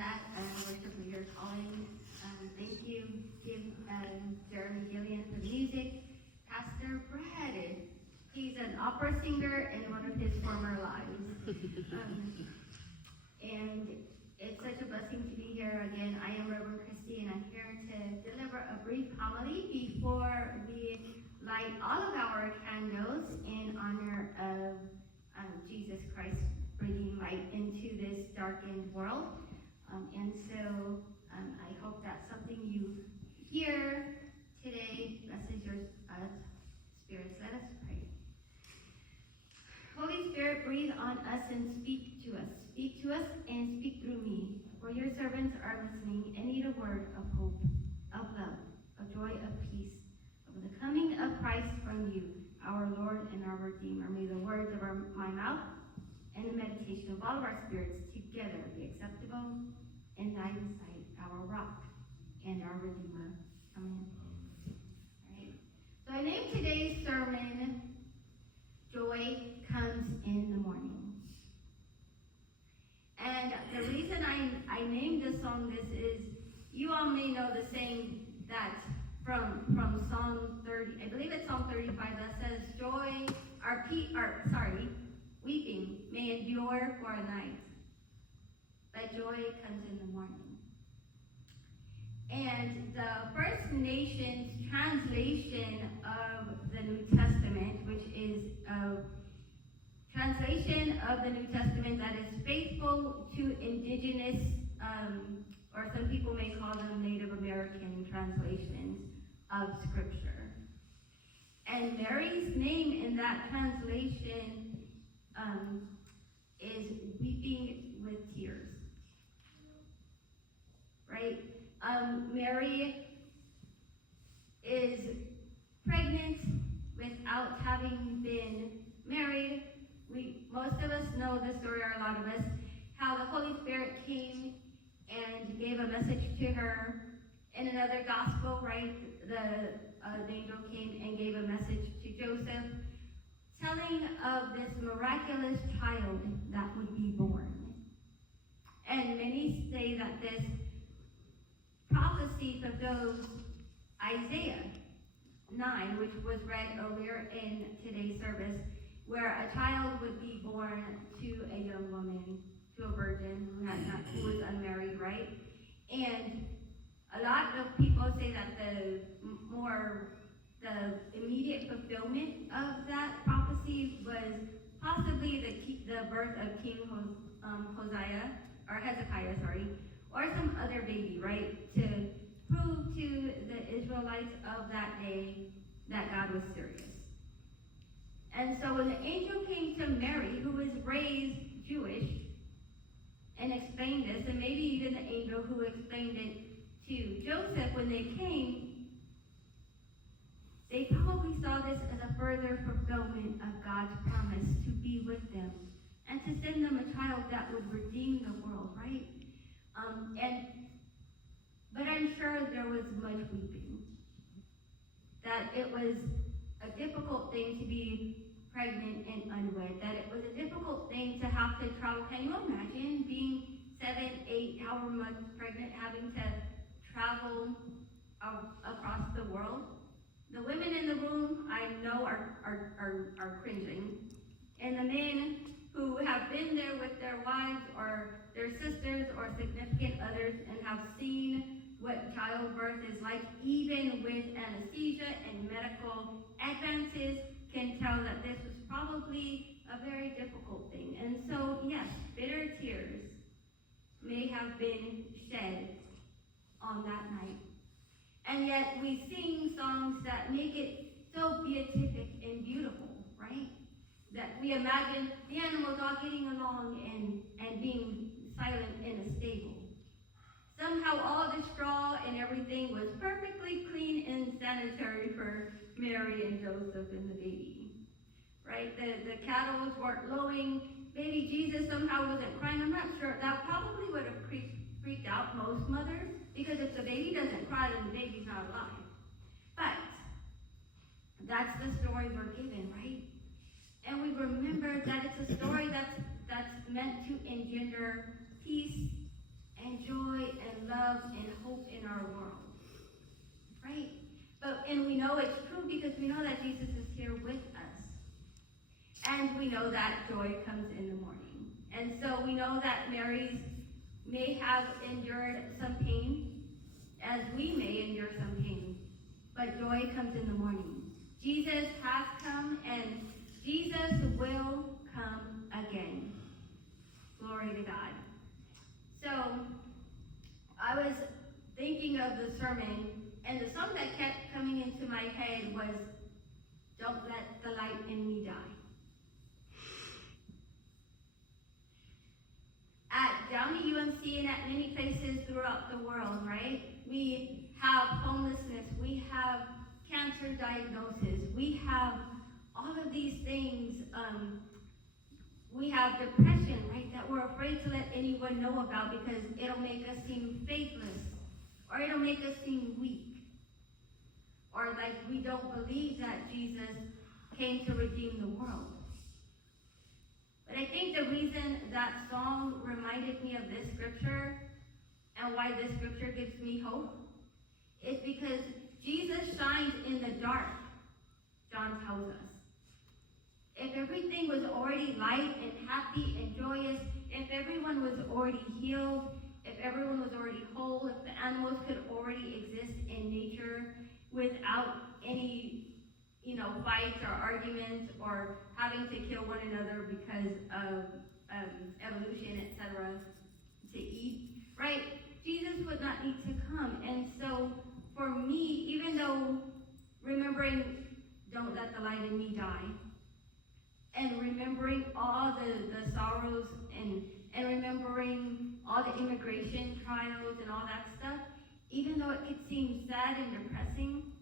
that worship leader calling. Thank you, Jeremy Gillian, for the music. Pastor Brad, he's an opera singer in one of his former lives. And it's such a blessing to be here again. I am Reverend Christy, and I'm here to deliver a brief homily before we light all of our candles in honor of Jesus Christ bringing light into this darkened world. And so I hope that something you hear today blesses your spirits. Let us pray. Holy Spirit, breathe on us and speak to us. Speak to us and speak through me. For your servants are listening and need a word of hope, of love, of joy, of peace, of the coming of Christ from you, our Lord and our Redeemer. May the words of my mouth and the meditation of all of our spirits together be acceptable in thy sight, our rock and our Redeemer. Amen. All right. So I named today's sermon, Joy Comes in the Morning. And the reason I named this song this is, you all may know the saying that from Psalm 30, I believe it's Psalm 35, that says, weeping may endure for a night, but joy comes in the morning. And the First Nations translation of the New Testament, which is a translation of the New Testament that is faithful to indigenous, or some people may call them Native American translations of Scripture. And Mary's name in that translation is weeping with tears, right? Mary is pregnant without having been married. Most of us know the story, or a lot of us, how the Holy Spirit came and gave a message to her. In another gospel, right, the angel came and gave a message to Joseph, telling of this miraculous child that would be born. And many say that this prophecy fulfills Isaiah 9, which was read earlier in today's service, where a child would be born to a young woman, to a virgin who was unmarried, right? And a lot of people say that the immediate fulfillment of that prophecy was possibly the birth of King Hezekiah, or some other baby, right? To prove to the Israelites of that day that God was serious. And so when the angel came to Mary, who was raised Jewish, and explained this, and maybe even the angel who explained it to Joseph when they came, they probably saw this as a further fulfillment of God's promise to be with them and to send them a child that would redeem the world, right? But I'm sure there was much weeping. That it was a difficult thing to be pregnant and unwed. That it was a difficult thing to have to travel. Can you imagine being 7-8 however months pregnant, having to travel across the world? The women in the room, I know, are cringing. And the men who have been there with their wives or their sisters or significant others and have seen what childbirth is like, even with anesthesia and medical advances, can tell that this was probably a very difficult thing. And so, yes, bitter tears may have been shed on that night. And yet we sing songs that make it so beatific and beautiful, right? That we imagine the animals all getting along and being silent in a stable. Somehow all the straw and everything was perfectly clean and sanitary for Mary and Joseph and the baby, right? The cattle weren't lowing. Baby Jesus somehow wasn't crying. I'm not sure. That probably would have freaked out most mothers, because if the baby doesn't cry, then the baby's not alive. But that's the story we're given, right? And we remember that it's a story that's meant to engender peace and joy know that joy comes in the morning. And so we know that Mary's may have endured some pain, as we may endure some pain, but joy comes in the morning. Jesus has come, and Jesus will come again. Glory to God. So, I was thinking of the sermon, and the song that kept coming into my head was, "Don't Let the Light in Me Die." At Downey UMC and at many places throughout the world, right? We have homelessness, we have cancer diagnosis, we have all of these things. We have depression, right? That we're afraid to let anyone know about because it'll make us seem faithless, or it'll make us seem weak, or like we don't believe that Jesus came to redeem the world. But I think the reason that song reminded me of this scripture and why this scripture gives me hope is because Jesus shines in the dark, John tells us. If everything was already light and happy and joyous, if everyone was already healed, if everyone was already whole, if the animals could already exist in nature without any fights or arguments or having to kill one another because of evolution, etc., to eat, right? Jesus would not need to come. And so for me, even though remembering "Don't Let the Light in Me Die," and remembering all the sorrows and remembering all the immigration trials and all that stuff, even though it could seem sad and depressing,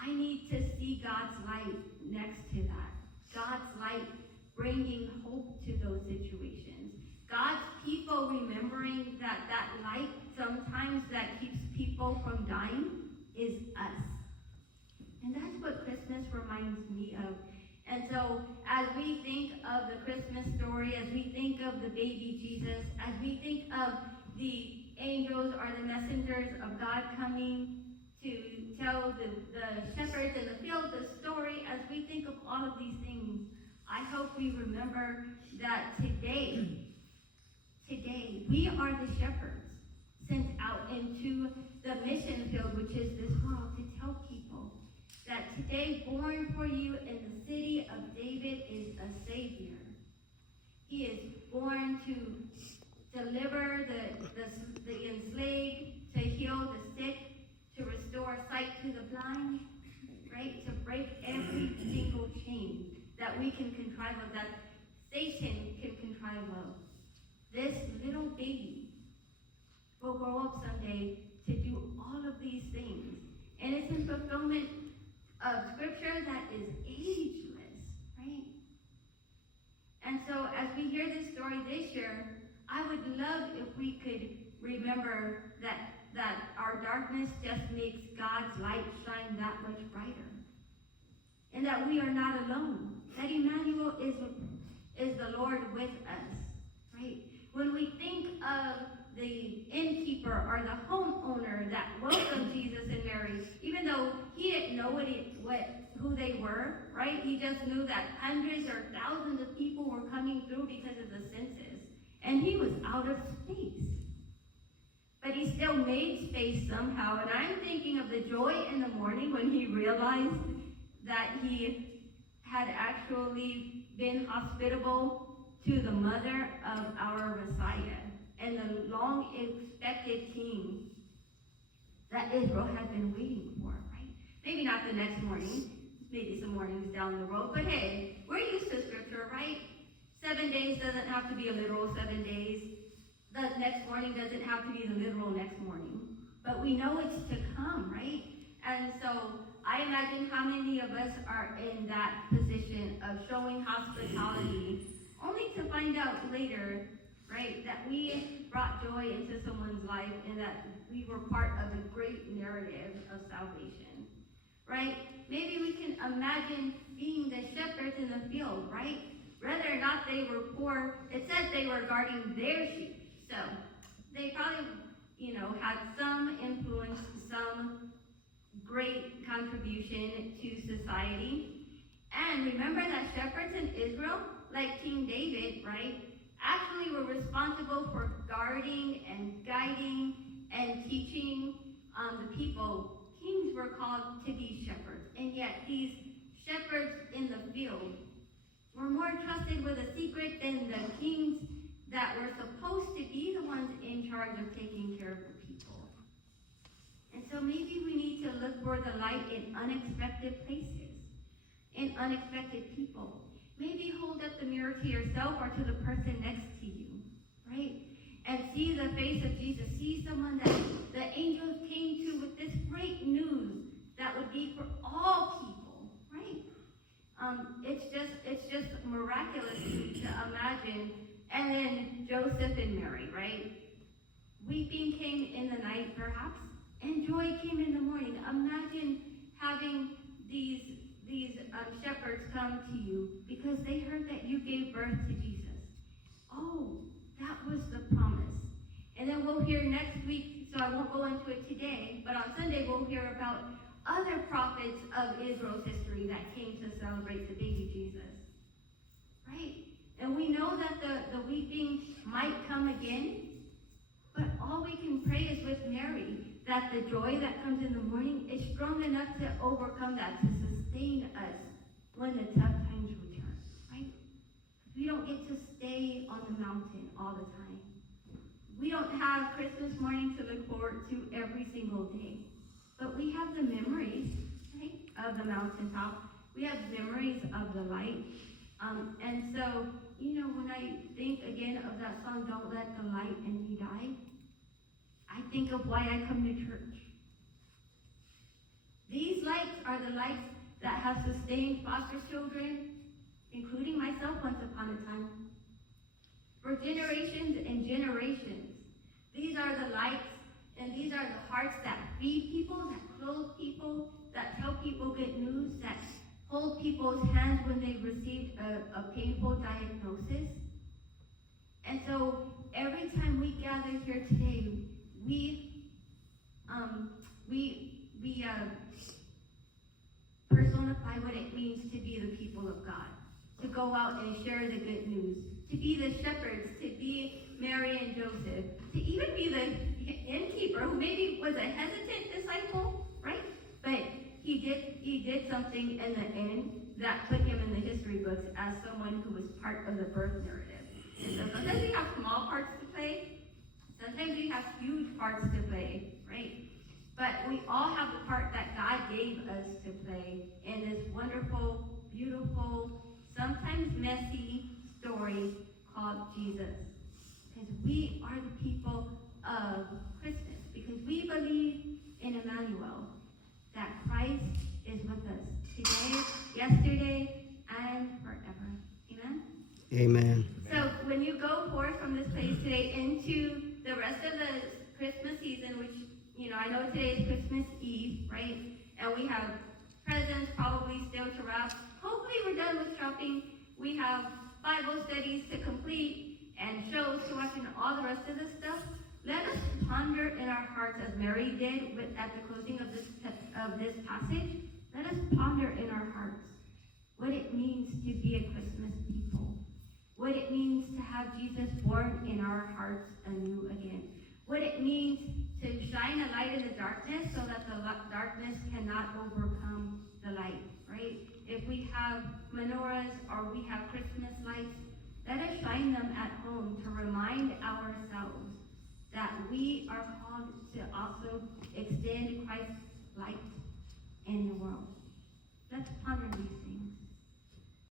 I need to see God's light next to that. God's light bringing hope to those situations. God's people remembering that light sometimes that keeps people from dying is us. And that's what Christmas reminds me of. And so as we think of the Christmas story, as we think of the baby Jesus, as we think of the angels or the messengers of God coming to tell the shepherds in the field the story, as we think of all of these things, I hope we remember that today, we are the shepherds sent out into the mission field, which is this world, to tell people that today, born for you in the city of David is a Savior. He is born to deliver the enslaved, to heal the sick, to restore sight to the blind, right? To break every single chain that we can contrive of, that Satan can contrive of. This little baby will grow up someday to do all of these things. And it's in fulfillment of scripture that is ageless, right? And so as we hear this story this year, I would love if we could remember that our darkness just makes God's light shine that much brighter. And that we are not alone. That Emmanuel is the Lord with us, right? When we think of the innkeeper or the homeowner that welcomed Jesus and Mary, even though he didn't know who they were, right? He just knew that hundreds or thousands of people were coming through because of the census. And he was out of space. But he still made space somehow. And I'm thinking of the joy in the morning when he realized that he had actually been hospitable to the mother of our Messiah and the long-expected king that Israel had been waiting for, right? Maybe not the next morning, maybe some mornings down the road, but hey, we're used to scripture, right? 7 days doesn't have to be a literal 7 days. The next morning doesn't have to be the literal next morning. But we know it's to come, right? And so I imagine how many of us are in that position of showing hospitality, only to find out later, right, that we brought joy into someone's life and that we were part of the great narrative of salvation, right? Maybe we can imagine being the shepherds in the field, right? Whether or not they were poor, it said they were guarding their sheep. So they probably, had some influence, some great contribution to society. And remember that shepherds in Israel, like King David, right, actually were responsible for guarding and guiding and teaching the people. Kings were called to be shepherds, and yet these shepherds in the field were more trusted with a secret than the kings that were supposed to be the ones in charge of taking care of the people. And so maybe we need to look for the light in unexpected places, in unexpected people. Maybe hold up the mirror to yourself or to the person next to you, right? And see the face of Jesus. See someone that the angels came to with this great news that would be for all people, right? It's just miraculous to imagine. And then Joseph and Mary, right? Weeping came in the night, perhaps, and joy came in the morning. Imagine having these shepherds come to you because they heard that you gave birth to Jesus. Oh, that was the promise. And then we'll hear next week, so I won't go into it today, but on Sunday we'll hear about other prophets of Israel's history that came to celebrate the baby Jesus. Right? And we know that the weeping might come again, but all we can pray is with Mary, that the joy that comes in the morning is strong enough to overcome that, to sustain us when the tough times return, right? We don't get to stay on the mountain all the time. We don't have Christmas morning to look forward to every single day, but we have the memories, right, of the mountaintop. We have memories of the light. And so, when I think again of that song, Don't Let the Light in Me Die, I think of why I come to church. These lights are the lights that have sustained foster children, including myself once upon a time, for generations and generations. These are the lights, and these are the hearts that feed people, that clothe people, that tell people good news, that hold people's hands when they've received a painful diagnosis. And so every time we gather here today, we personify what it means to be the people of God, to go out and share the good news, to be the shepherds, to be Mary and Joseph, to even be the innkeeper who maybe was a hesitant disciple, right? But he did something in the end that put him in the history books as someone who was part of the birth narrative. And so sometimes we have small parts to play. Sometimes we have huge parts to play, right? But we all have the part that God gave us to play in this wonderful, beautiful, sometimes messy story called Jesus. Because we are the people of Christmas. Because we believe in Emmanuel, that Christ is with us today, yesterday, and forever. Amen? Amen. So when you go forth from this place today into the rest of the Christmas season, which, I know today is Christmas Eve, right? And we have presents probably still to wrap. Hopefully we're done with shopping. We have Bible studies to complete and shows to watch and all the rest of this stuff. Let us ponder in our hearts, as Mary did at the closing of this passage. Let us ponder in our hearts what it means to be a Christmas people. What it means to have Jesus born in our hearts anew again. What it means to shine a light in the darkness so that the darkness cannot overcome the light, right? If we have menorahs or we have Christmas lights, let us shine them at home to remind ourselves that we are called to also extend Christ's light in the world. Let's ponder these things.